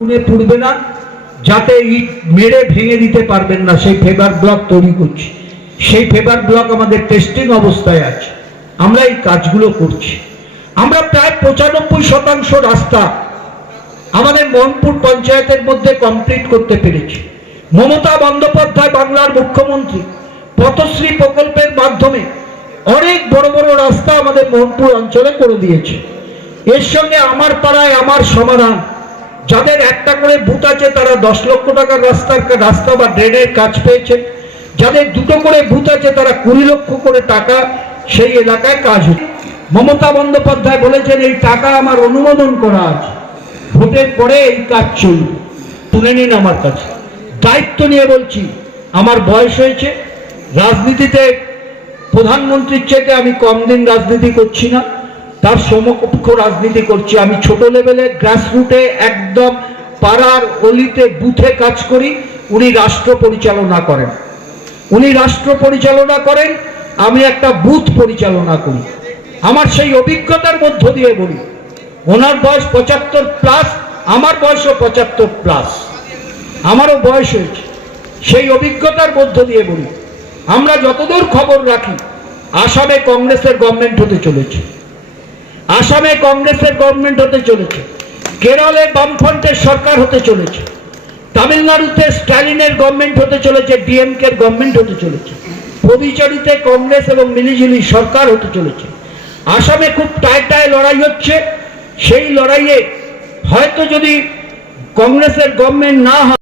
পুড়বে না, যাতে ইট মেরে ভেঙে দিতে পারবেন না সেই ফেভার ব্লক তৈরি করছি। সেই ফেভার ব্লক আমাদের টেস্টিং অবস্থায় আছে, আমরা এই কাজগুলো করছি। আমরা প্রায় 95% রাস্তা আমাদের মোহনপুর পঞ্চায়েতের মধ্যে কমপ্লিট করতে পেরেছি। মমতা বন্দ্যোপাধ্যায় বাংলার মুখ্যমন্ত্রী পথশ্রী প্রকল্পের মাধ্যমে অনেক বড় বড় রাস্তা আমাদের মোহনপুর অঞ্চলে করে দিয়েছে। এর সঙ্গে আমার পাড়ায় আমার সমাধান, যাদের একটা করে বুথ আছে তারা 10 লক্ষ টাকার রাস্তা বা ড্রেনের কাজ পেয়েছে, যাদের দুটো করে বুথ আছে তারা 20 লক্ষ করে টাকা সেই এলাকায় কাজ হচ্ছে। মমতা বন্দ্যোপাধ্যায় বলেছেন এই টাকা আমার অনুমোদন করা আছে, ভোটের পরে এই কাজ চলবে, তুলে নিন আমার কাছে। দায়িত্ব নিয়ে বলছি, আমার বয়স হয়েছে, রাজনীতিতে প্রধানমন্ত্রীর চেয়ে আমি কম দিন রাজনীতি করছি না, তার সমকক্ষ রাজনীতি করছি। আমি ছোট লেভেলে গ্রাসরুটে একদম পাড়ার অলিতে বুথে কাজ করি। উনি রাষ্ট্র পরিচালনা করেন, আমি একটা বুথ পরিচালনা করি। আমার সেই অভিজ্ঞতার মধ্য দিয়ে বলি, ওনার বয়স 75+, আমার বয়সও 75+, আমারও বয়স হয়েছে। সেই অভিজ্ঞতার মধ্য দিয়ে বলি, আমরা যতদূর খবর রাখি আসামে কংগ্রেসের গভর্নমেন্ট হতে চলেছে, কেরলে বামফ্রন্টের সরকার হতে চলেছে, তামিলনাড়ুতে স্ট্যালিনের গভর্নমেন্ট হতে চলেছে, ডিএমকের গভর্নমেন্ট হতে চলেছে, পুদুচেরিতে কংগ্রেস এবং মিলিঝিলি সরকার হতে চলেছে। আসামে খুব টায় লড়াই হচ্ছে, সেই লড়াইয়ে হয়তো যদি কংগ্রেসের গভর্নমেন্ট না হয়